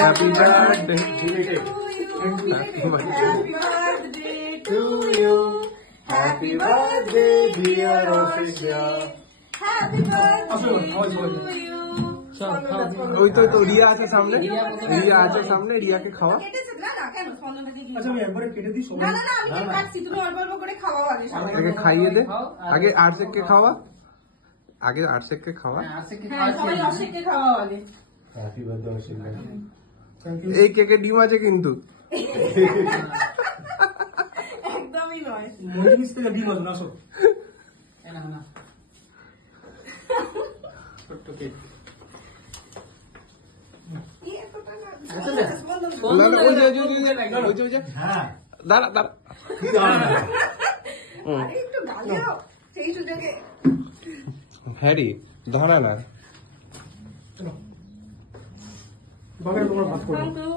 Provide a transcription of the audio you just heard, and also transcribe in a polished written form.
Happy birthday to you. Happy birthday, dear Ophelia. Happy birthday to you. ওই তো রিয়া আছে সামনে, রিয়া আছে সামনে, রিয়াকে খাওয়া। আচ্ছা আমি একবারে কেটে দিই সবাই। না আমি কাটছি, তুমি অল্প অল্প করে খাওয়াও আগে সবাই। আগে খাইয়ে দে, আগে আরশেককে খাওয়া, আগে আরশেককে খাওয়া। হ্যাঁ সবাই অশেককে খাওয়াও আগে। হ্যাপি বার্থডে অশেক ভাই। এই কেকে ডিম আছে কিন্তু। একদমই নয়। মহিষ থেকে ডিম আছে না সব। না ছোট্ট কেক। হ্যাঁ দাঁড়া দাঁড়া, একটু গালে দাও সেই সুযোগে। হ্যারি ধরা না। বাবা তোমরা ভাত করো। Thank you.